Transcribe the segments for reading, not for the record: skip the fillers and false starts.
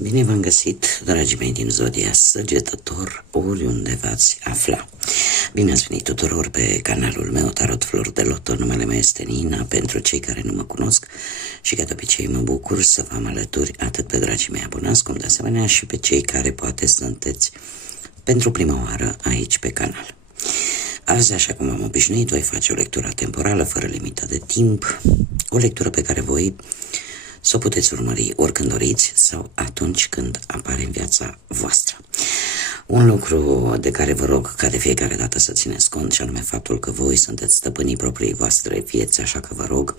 Bine v-am găsit, dragii mei din Zodia Săgetător, oriunde v-ați afla. Bine ați venit tuturor pe canalul meu Tarot Flori de Loto. Numele meu este Nina, pentru cei care nu mă cunosc, și ca de obicei mă bucur să vă am alături atât pe dragii mei abonați, cum de asemenea și pe cei care poate sunteți pentru prima oară aici pe canal. Azi, așa cum am obișnuit, voi face o lectură temporală, fără limită de timp, o lectură pe care voi să o puteți urmări oricând doriți sau atunci când apare în viața voastră. Un lucru de care vă rog ca de fiecare dată să țineți cont, și anume faptul că voi sunteți stăpânii propriei voastre vieți, așa că vă rog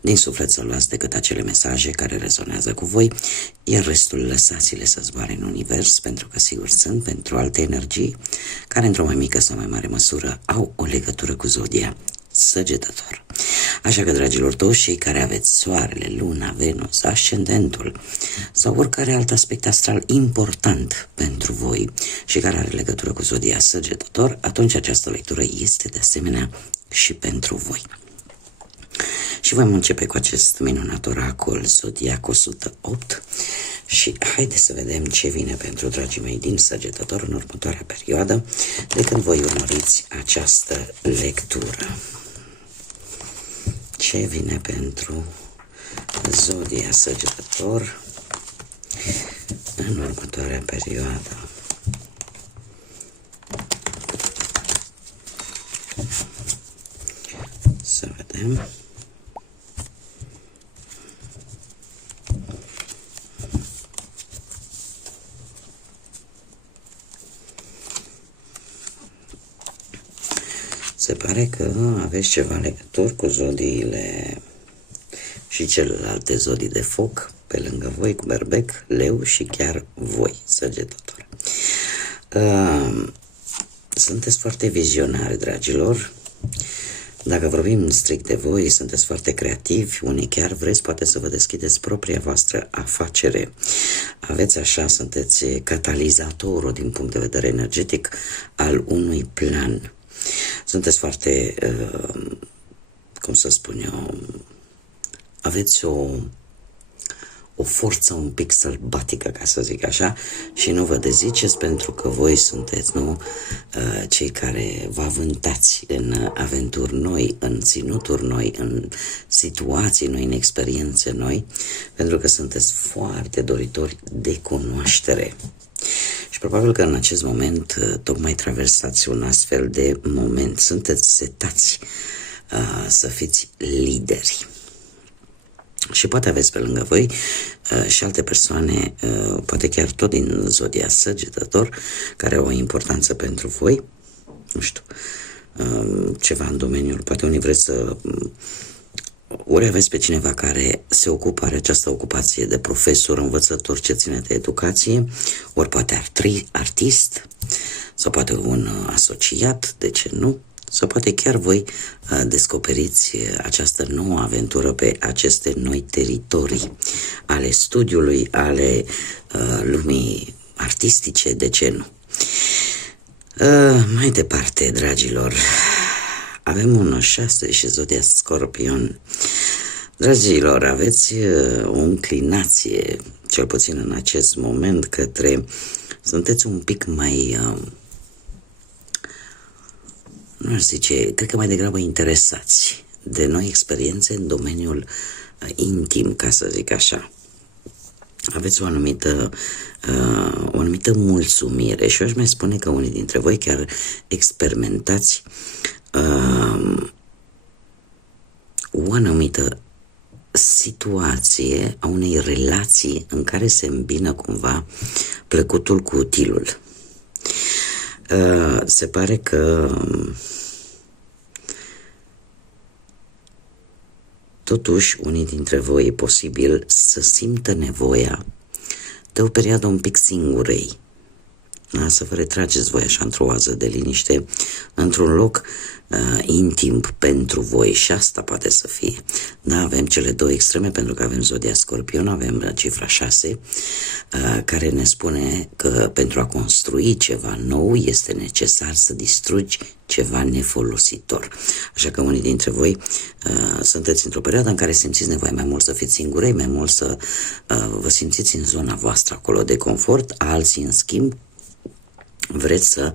din suflet să luați decât acele mesaje care rezonează cu voi, iar restul lăsați-le să zboare în univers, pentru că sigur sunt pentru alte energii care într-o mai mică sau mai mare măsură au o legătură cu Zodia Săgetător. Așa că, dragilor, toți cei care aveți soarele, luna, Venus, ascendentul sau oricare alt aspect astral important pentru voi și care are legătură cu Zodia Săgetător, atunci această lectură este de asemenea și pentru voi. Și vom începe cu acest minunat oracol Zodiac 108 și haideți să vedem ce vine pentru dragii mei din Săgetător în următoarea perioadă de când voi urmăriți această lectură. Ce vine pentru Zodia Săgetător în următoarea perioadă? Să vedem. Se pare că aveți ceva legături cu zodiile și celelalte zodii de foc pe lângă voi, cu Berbec, Leu și chiar voi, Săgetător. Sunteți foarte vizionari, dragilor. Dacă vorbim strict de voi, sunteți foarte creativi, unii chiar vreți poate să vă deschideți propria voastră afacere. Aveți așa, sunteți catalizatorul din punct de vedere energetic al unui plan. Sunteți foarte, cum să spun eu, aveți o forță un pic sălbatică, ca să zic așa, și nu vă deziceți pentru că voi sunteți, nu, cei care vă avântați în aventuri noi, în ținuturi noi, în situații noi, în experiențe noi, pentru că sunteți foarte doritori de cunoaștere. Și probabil că în acest moment tocmai traversați un astfel de moment. Sunteți setați să fiți lideri. Și poate aveți pe lângă voi și alte persoane, poate chiar tot din Zodia Săgetător, care au o importanță pentru voi. Nu știu, ceva în domeniul, poate unii vreți să... Ori aveți pe cineva care se ocupă, are această ocupație de profesor, învățător ce ține de educație, ori poate artist, sau poate un asociat, de ce nu? Sau poate chiar voi descoperiți această nouă aventură pe aceste noi teritorii ale studiului, ale lumii artistice, de ce nu? Mai departe, dragilor, avem un 6 și Zodia Scorpion. Dragilor, aveți o înclinație, cel puțin în acest moment, către... Sunteți un pic mai... nu aș zice, cred că mai degrabă interesați de noi experiențe în domeniul intim, ca să zic așa. Aveți o anumită mulțumire și eu aș mai spune că unii dintre voi chiar experimentați o anumită situație a unei relații în care se îmbină cumva plăcutul cu utilul. Se pare că totuși unii dintre voi e posibil să simtă nevoia de o perioadă un pic singurei, să vă retrageți voi așa într-o oază de liniște, într-un loc intim pentru voi, și asta poate să fie. Da, avem cele două extreme, pentru că avem zodia Scorpion, avem cifra 6, care ne spune că pentru a construi ceva nou este necesar să distrugi ceva nefolositor. Așa că unii dintre voi sunteți într-o perioadă în care simțiți nevoie mai mult să fiți singurei, mai mult să vă simțiți în zona voastră acolo de confort, alții în schimb vreți să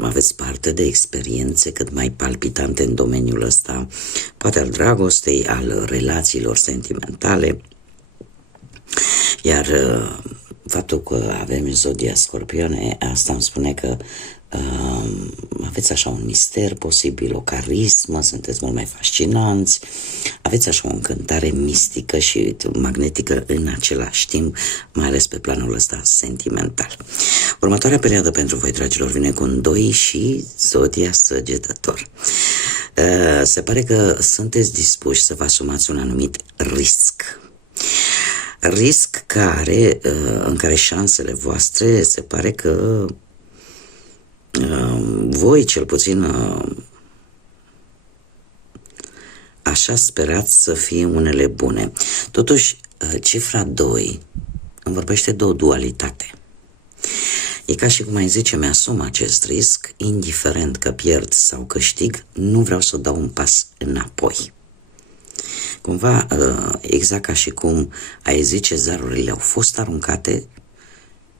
aveți parte de experiențe cât mai palpitante în domeniul ăsta, poate al dragostei, al relațiilor sentimentale, iar faptul că avem zodia Scorpione, asta îmi spune că aveți așa un mister posibil, o carismă, sunteți mult mai fascinanți, aveți așa o încântare mistică și magnetică în același timp, mai ales pe planul ăsta sentimental. Următoarea perioadă pentru voi, dragilor, vine cu un 2 și zodia Săgetător. Se pare că sunteți dispuși să vă asumați un anumit risc. Risc în care șansele voastre se pare că voi cel puțin așa sperați să fie unele bune. Totuși, cifra 2 îmi vorbește de o dualitate. E ca și cum ai zice, mi-asum acest risc, indiferent că pierd sau câștig, nu vreau să dau un pas înapoi. Cumva, exact ca și cum ai zice, zarurile au fost aruncate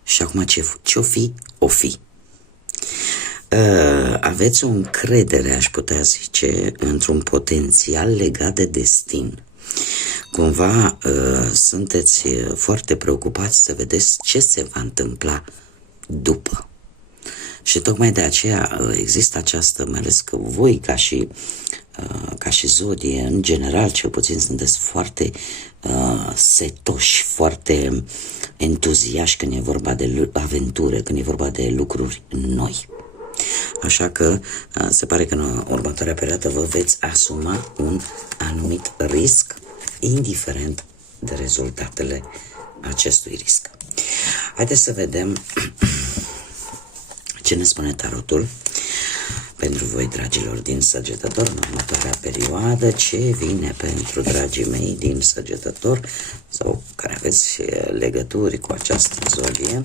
și acum ce-o fi, o fi. Aveți o încredere, aș putea zice, într-un potențial legat de destin. Cumva sunteți foarte preocupați să vedeți ce se va întâmpla după. Și tocmai de aceea există această, mai ales că voi ca și zodie, în general, cel puțin sunteți foarte setoși, foarte entuziași când e vorba de aventură, când e vorba de lucruri noi. Așa că se pare că în următoarea perioadă vă veți asuma un anumit risc, indiferent de rezultatele acestui risc. Haideți să vedem ce ne spune tarotul pentru voi, dragilor din Săgetător, în următoarea perioadă. Ce vine pentru dragii mei din Săgetător sau care aveți legături cu această zodie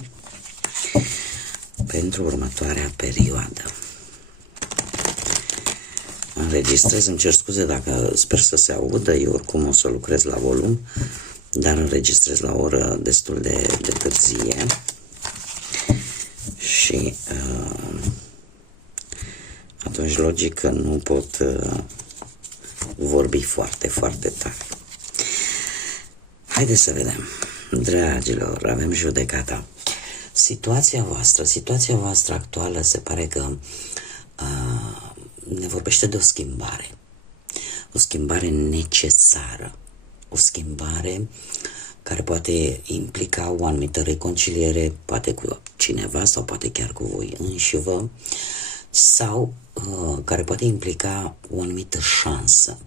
pentru următoarea perioadă. Înregistrez, îmi cer scuze dacă sper să se audă, eu oricum o să lucrez la volum, dar înregistrez la o oră destul de târzie și atunci logic că nu pot vorbi foarte, foarte tare. Haideți să vedem, dragilor, avem judecata. Situația voastră actuală se pare că ne vorbește de o schimbare necesară, o schimbare care poate implica o anumită reconciliere, poate cu cineva sau poate chiar cu voi înșivă, sau care poate implica o anumită șansă,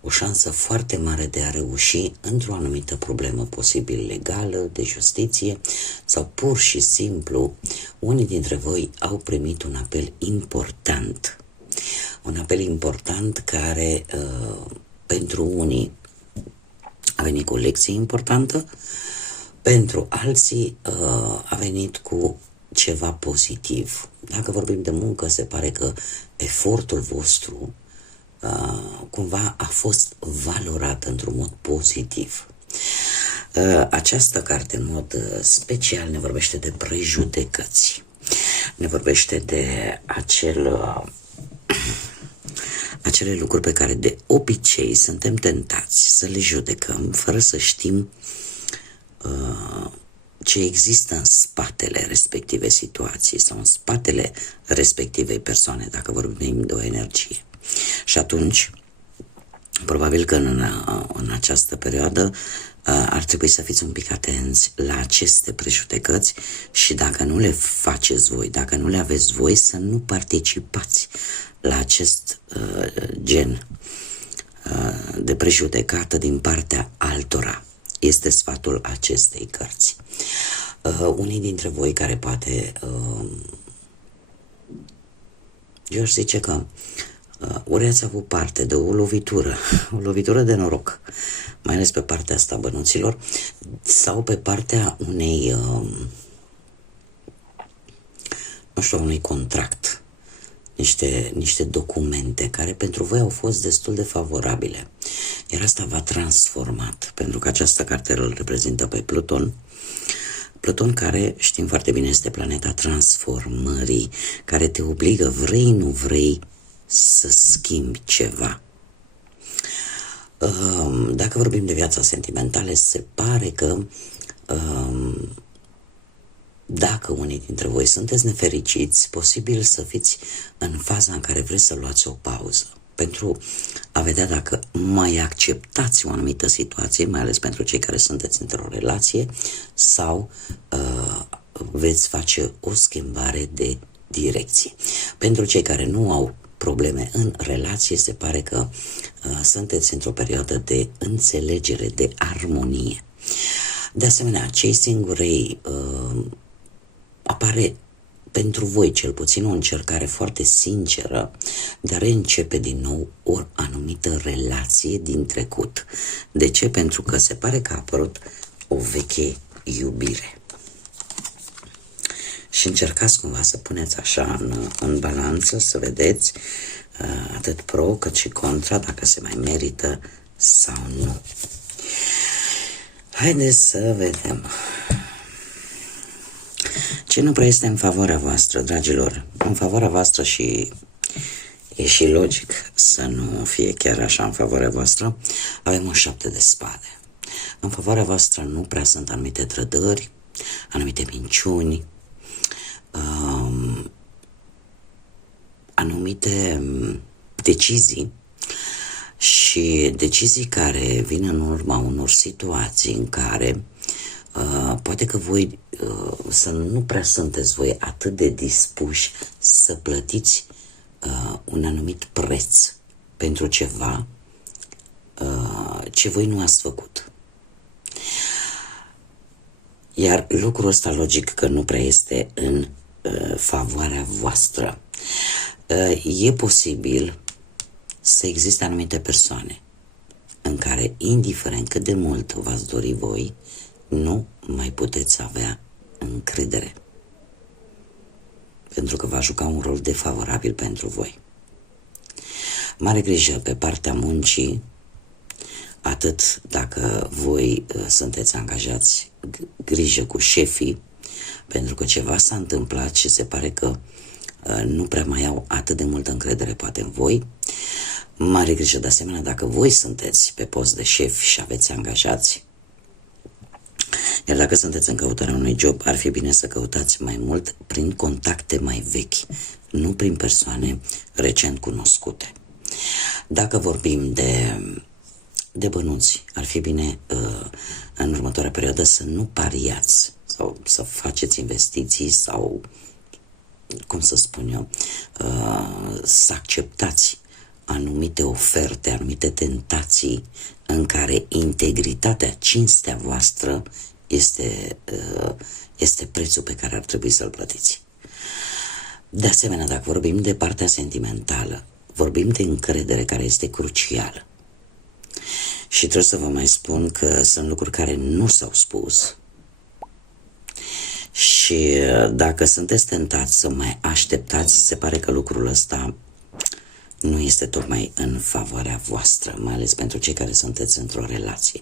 o șansă foarte mare de a reuși într-o anumită problemă, posibil legală, de justiție, sau pur și simplu unii dintre voi au primit un apel important care pentru unii a venit cu o lecție importantă, pentru alții a venit cu ceva pozitiv. Dacă vorbim de muncă, se pare că efortul vostru cumva a fost valorat într-un mod pozitiv. Această carte, în mod special, ne vorbește de prejudecăți. Ne vorbește de acele lucruri pe care de obicei suntem tentați să le judecăm fără să știm ce există în spatele respective situații sau în spatele respectivei persoane, dacă vorbim de o energie. Și atunci, probabil că în această perioadă ar trebui să fiți un pic atenți la aceste prejudecăți și dacă nu le faceți voi, dacă nu le aveți voi, să nu participați la acest gen de prejudecată din partea altora. Este sfatul acestei cărți. Unii dintre voi care poate, eu aș zice că ori ați avut parte de o lovitură de noroc, mai ales pe partea asta bănuților, sau pe partea unei, nu știu, unui contract, niște documente care pentru voi au fost destul de favorabile. Iar asta v-a transformat, pentru că această carte îl reprezintă pe Pluton. Pluton, care știm foarte bine este planeta transformării, care te obligă, vrei, nu vrei, să schimbi ceva. Dacă vorbim de viața sentimentală, se pare că dacă unii dintre voi sunteți nefericiți, posibil să fiți în faza în care vreți să luați o pauză pentru a vedea dacă mai acceptați o anumită situație, mai ales pentru cei care sunteți într-o relație, sau veți face o schimbare de direcție. Pentru cei care nu au probleme în relație, se pare că sunteți într-o perioadă de înțelegere, de armonie. De asemenea, chasing ray apare pentru voi cel puțin o încercare foarte sinceră de a reîncepe din nou o anumită relație din trecut. De ce? Pentru că se pare că a apărut o veche iubire. Și încercați cumva să puneți așa în balanță, să vedeți atât pro cât și contra, dacă se mai merită sau nu. Haideți să vedem. Ce nu prea este în favoarea voastră, dragilor? În favoarea voastră, și e și logic să nu fie chiar așa în favoarea voastră, avem un 7 de spade. În favoarea voastră nu prea sunt anumite trădări, anumite minciuni, anumite decizii, și decizii care vin în urma unor situații în care poate că voi să nu prea sunteți voi atât de dispuși să plătiți un anumit preț pentru ceva ce voi nu ați făcut. Iar lucrul ăsta logic că nu prea este în favoarea voastră. E posibil să existe anumite persoane în care, indiferent cât de mult v-ați dori voi, nu mai puteți avea încredere, pentru că va juca un rol defavorabil pentru voi. Mare grijă pe partea muncii, atât dacă voi sunteți angajați, grijă cu șefii, pentru că ceva s-a întâmplat și se pare că nu prea mai au atât de multă încredere poate în voi. Mare grijă de asemenea dacă voi sunteți pe post de șef și aveți angajați. Iar dacă sunteți în căutarea unui job, ar fi bine să căutați mai mult prin contacte mai vechi, nu prin persoane recent cunoscute. Dacă vorbim de bănuți, ar fi bine în următoarea perioadă să nu pariați sau să faceți investiții sau, cum să spun eu, să acceptați anumite oferte, anumite tentații în care integritatea, cinstea voastră este prețul pe care ar trebui să-l plătiți. De asemenea, dacă vorbim de partea sentimentală, vorbim de încredere, care este crucială. Și trebuie să vă mai spun că sunt lucruri care nu s-au spus. Și dacă sunteți tentați să mai așteptați, se pare că lucrul ăsta nu este tocmai în favoarea voastră, mai ales pentru cei care sunteți într-o relație.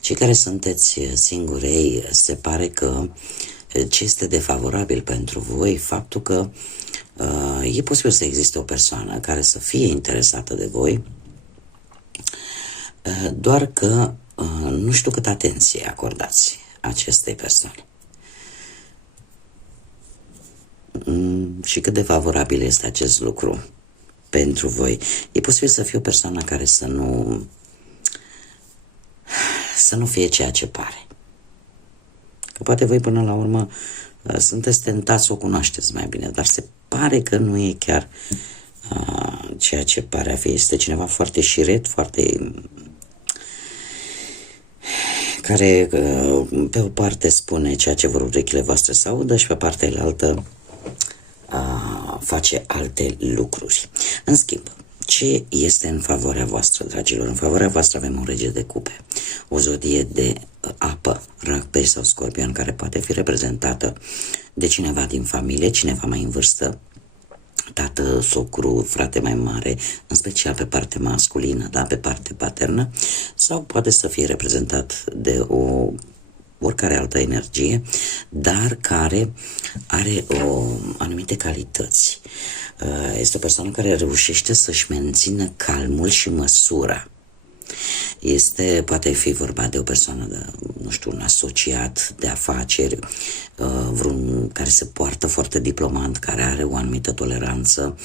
Cei care sunteți singurei, se pare că ce este defavorabil pentru voi, faptul că e posibil să existe o persoană care să fie interesată de voi, doar că nu știu cât atenție acordați acestei persoane. Și cât de favorabil este acest lucru pentru voi. E posibil să fie o persoană care să nu fie ceea ce pare. Că poate voi până la urmă sunteți tentați să o cunoașteți mai bine, dar se pare că nu e chiar ceea ce pare a fi. Este cineva foarte șiret, foarte, care pe o parte spune ceea ce vor urechile voastre să audă și pe partea cealaltă face alte lucruri. În schimb, ce este în favoarea voastră, dragilor? În favoarea voastră avem un rege de cupe, o zodie de apă, rac, pești sau scorpion, care poate fi reprezentată de cineva din familie, cineva mai în vârstă, tată, socru, frate mai mare, în special pe partea masculină, da, pe partea paternă, sau poate să fie reprezentat de oricare altă energie, dar care are anumite calități. Este o persoană care reușește să-și mențină calmul și măsura. Poate fi vorba de o persoană, nu știu, un asociat de afaceri, vreun care se poartă foarte diplomat, care are o anumită toleranță,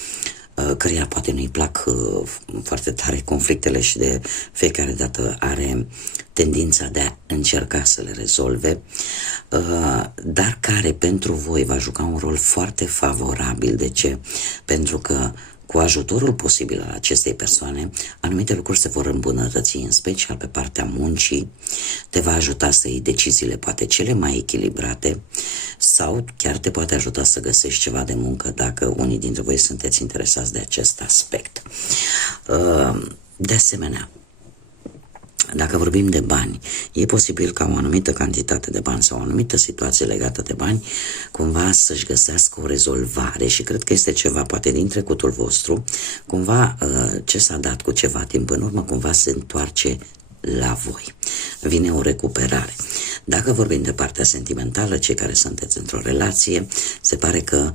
căreia poate nu-i plac foarte tare conflictele și de fiecare dată are tendința de a încerca să le rezolve, dar care pentru voi va juca un rol foarte favorabil. De ce? Pentru că cu ajutorul posibil al acestei persoane, anumite lucruri se vor îmbunătăți, în special pe partea muncii, te va ajuta să iei deciziile poate cele mai echilibrate sau chiar te poate ajuta să găsești ceva de muncă dacă unii dintre voi sunteți interesați de acest aspect. De asemenea, dacă vorbim de bani, e posibil ca o anumită cantitate de bani sau o anumită situație legată de bani cumva să-și găsească o rezolvare și cred că este ceva poate din trecutul vostru, cumva ce s-a dat cu ceva timp în urmă, cumva se întoarce la voi. Vine o recuperare. Dacă vorbim de partea sentimentală, cei care sunteți într-o relație, se pare că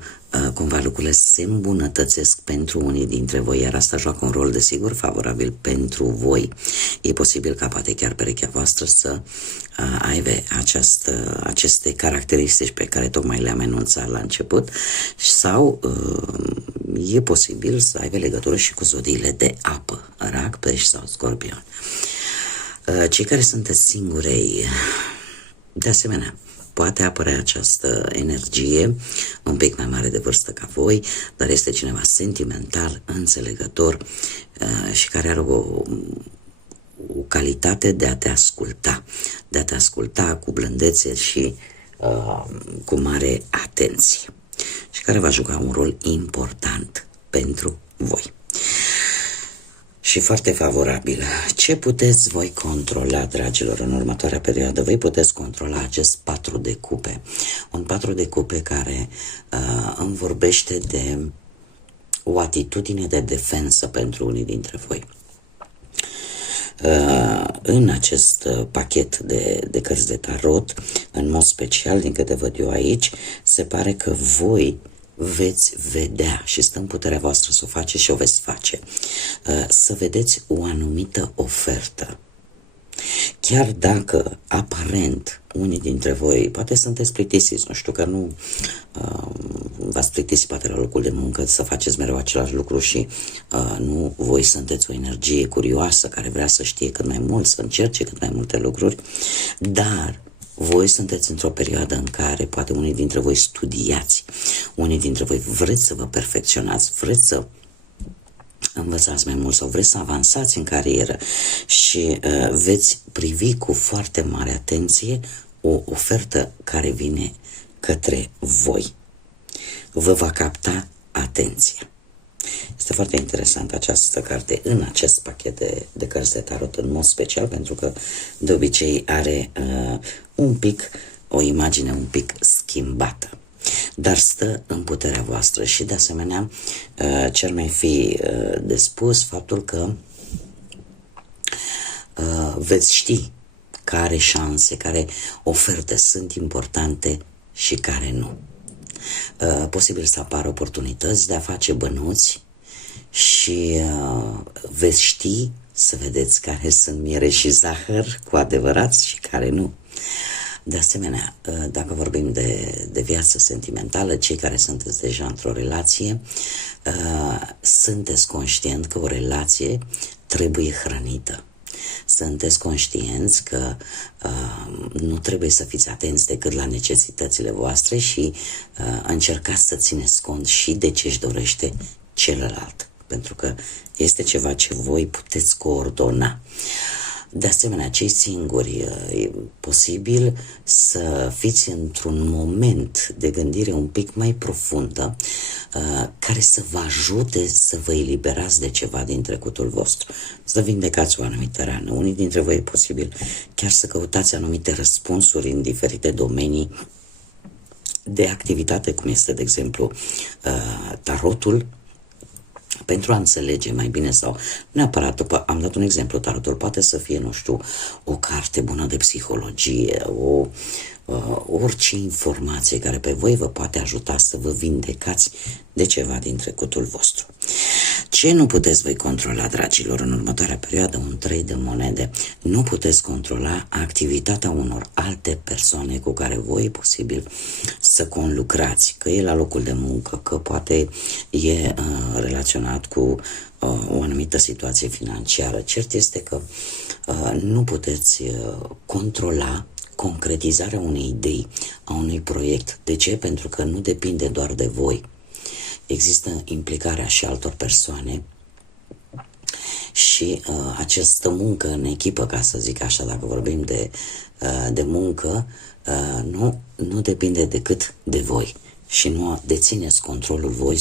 cumva lucrurile se îmbunătățesc pentru unii dintre voi, iar asta joacă un rol desigur favorabil pentru voi. E posibil ca poate chiar perechea voastră să aibă aceste caracteristici pe care tocmai le-am enunțat la început sau e posibil să aibă legătură și cu zodiile de apă, rac, pești sau scorpion. Cei care sunteți singurei, de asemenea, poate apărea această energie un pic mai mare de vârstă ca voi, dar este cineva sentimental, înțelegător și care are o calitate de a te asculta cu blândețe și cu mare atenție și care va juca un rol important pentru voi. Și foarte favorabil. Ce puteți voi controla, dragilor, în următoarea perioadă? Voi puteți controla acest 4 de cupe. Un 4 de cupe care îmi vorbește de o atitudine de defensă pentru unii dintre voi. În acest pachet de cărți de tarot, în mod special, din câte văd eu aici, se pare că voi veți vedea și stă în puterea voastră să o faceți și o veți face, să vedeți o anumită ofertă. Chiar dacă aparent unii dintre voi poate sunteți plictisiți, nu știu, că nu v-ați plictisit poate la locul de muncă să faceți mereu același lucru și nu voi sunteți o energie curioasă care vrea să știe cât mai mult, să încerce cât mai multe lucruri, dar voi sunteți într-o perioadă în care poate unii dintre voi studiați, unii dintre voi vreți să vă perfecționați, vreți să învățați mai mult sau vreți să avansați în carieră și veți privi cu foarte mare atenție o ofertă care vine către voi. Vă va capta atenția. Este foarte interesant această carte în acest pachet de cărți de tarot în mod special, pentru că de obicei are o imagine un pic schimbată, dar stă în puterea voastră și de asemenea ce ar mai fi de spus, faptul că veți ști care șanse, care oferte sunt importante și care nu. Posibil să apară oportunități de a face bănuți și veți ști să vedeți care sunt miere și zahăr cu adevărat și care nu. De asemenea, dacă vorbim de viață sentimentală, cei care sunteți deja într-o relație, sunteți conștient că o relație trebuie hrănită. Sunteți conștienți că nu trebuie să fiți atenți decât la necesitățile voastre și încercați să țineți cont și de ce își dorește celălalt, pentru că este ceva ce voi puteți coordona. De asemenea, cei singuri, e posibil să fiți într-un moment de gândire un pic mai profundă, care să vă ajute să vă eliberați de ceva din trecutul vostru, să vindecați o anumită rană. Unii dintre voi e posibil chiar să căutați anumite răspunsuri în diferite domenii de activitate, cum este, de exemplu, tarotul, pentru a înțelege mai bine sau neapărat, am dat un exemplu, tarotul poate să fie, nu știu, o carte bună de psihologie, orice informație care pe voi vă poate ajuta să vă vindecați de ceva din trecutul vostru. Ce nu puteți voi controla, dragilor, în următoarea perioadă? Un 3 de monede. Nu puteți controla activitatea unor alte persoane cu care voi e posibil să conlucrați, că e la locul de muncă, că poate e relaționat cu o anumită situație financiară. Cert este că nu puteți controla concretizarea unei idei, a unui proiect. De ce? Pentru că nu depinde doar de voi. Există implicarea și altor persoane și această muncă în echipă, ca să zic așa, dacă vorbim de muncă, nu depinde decât de voi și nu dețineți controlul voi 100%.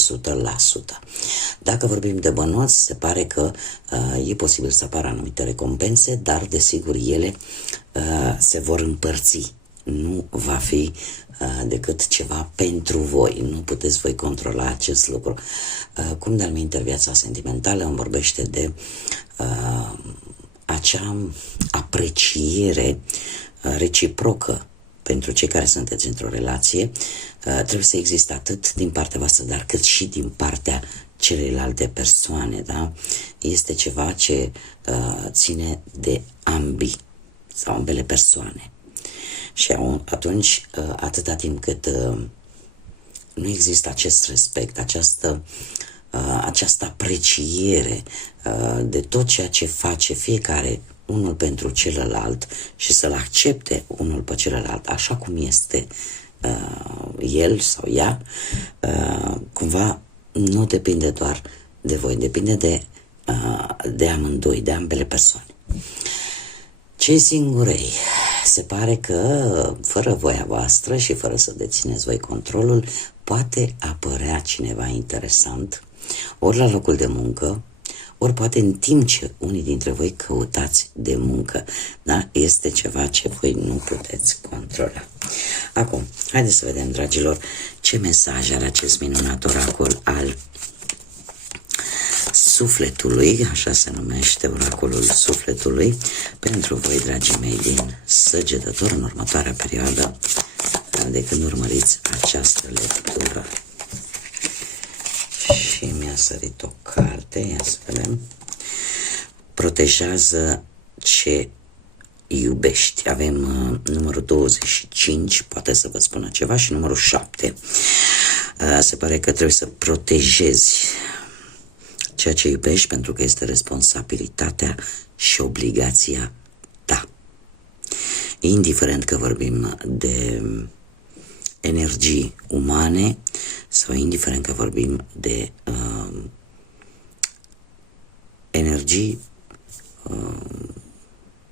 Dacă vorbim de bănuți, se pare că e posibil să apară anumite recompense, dar desigur ele se vor împărți. Nu va fi decât ceva pentru voi. Nu puteți voi controla acest lucru. Cum de-al minte, viața sentimentală îmi vorbește de acea apreciere reciprocă pentru cei care sunteți într-o relație. Trebuie să existe atât din partea voastră, dar cât și din partea celelalte persoane, da? Este ceva ce ține de ambii sau ambele persoane. Și atunci, atâta timp cât nu există acest respect, această apreciere de tot ceea ce face fiecare unul pentru celălalt și să-l accepte unul pe celălalt așa cum este el sau ea, cumva nu depinde doar de voi, depinde de amândoi, de ambele persoane. Cei singurei, se pare că fără voia voastră și fără să dețineți voi controlul, poate apărea cineva interesant, ori la locul de muncă, ori poate în timp ce unii dintre voi căutați de muncă. Da? Este ceva ce voi nu puteți controla. Acum, haideți să vedem, dragilor, ce mesaj are acest minunat oracol al sufletului, așa se numește oracolul sufletului, pentru voi, dragii mei, din Săgetător, în următoarea perioadă, de când urmăriți această lectură. Și mi-a sărit o carte, ia să vedem. Protejează ce iubești. Avem numărul 25, poate să vă spună ceva, și numărul 7. Se pare că trebuie să protejezi ceea ce iubești, pentru că este responsabilitatea și obligația ta. Indiferent că vorbim de energii umane sau indiferent că vorbim de energii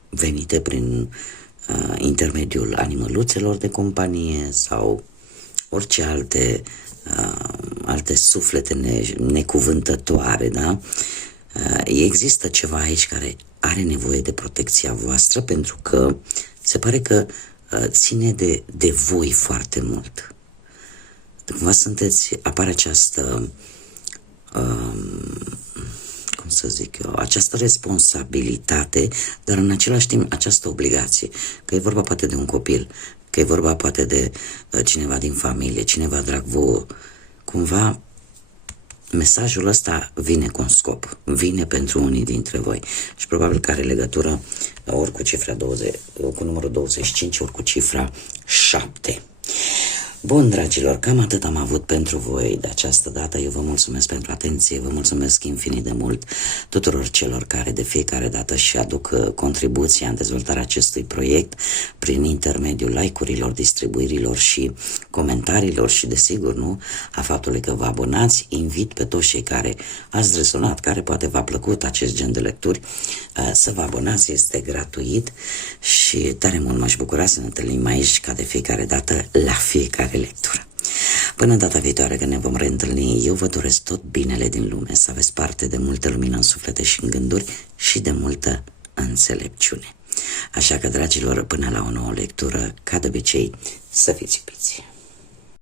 venite prin intermediul animăluțelor de companie sau orice alte suflete necuvântătoare, da? Există ceva aici care are nevoie de protecția voastră, pentru că se pare că ține de voi foarte mult. Cumva apare această cum să zic eu, această responsabilitate, dar în același timp această obligație, că e vorba poate de un copil, că e vorba poate de cineva din familie, cineva drag vouă. Cumva mesajul ăsta vine cu un scop, vine pentru unii dintre voi și probabil că are legătură ori cu cifra 20, cu numărul 25, ori cu cifra 7. Bun, dragilor, cam atât am avut pentru voi de această dată. Eu vă mulțumesc pentru atenție, vă mulțumesc infinit de mult tuturor celor care de fiecare dată își aduc contribuția în dezvoltarea acestui proiect prin intermediul like-urilor, distribuirilor și comentariilor și, desigur, nu, a faptului că vă abonați. Invit pe toți cei care ați rezonat, care poate v-a plăcut acest gen de lecturi, să vă abonați, este gratuit și tare mult m-aș bucura să ne întâlnim aici ca de fiecare dată la fiecare lectură. Până data viitoare când ne vom reîntâlni, eu vă doresc tot binele din lume, să aveți parte de multă lumină în suflete și în gânduri și de multă înțelepciune. Așa că, dragilor, până la o nouă lectură, ca de obicei, să fiți iubiți.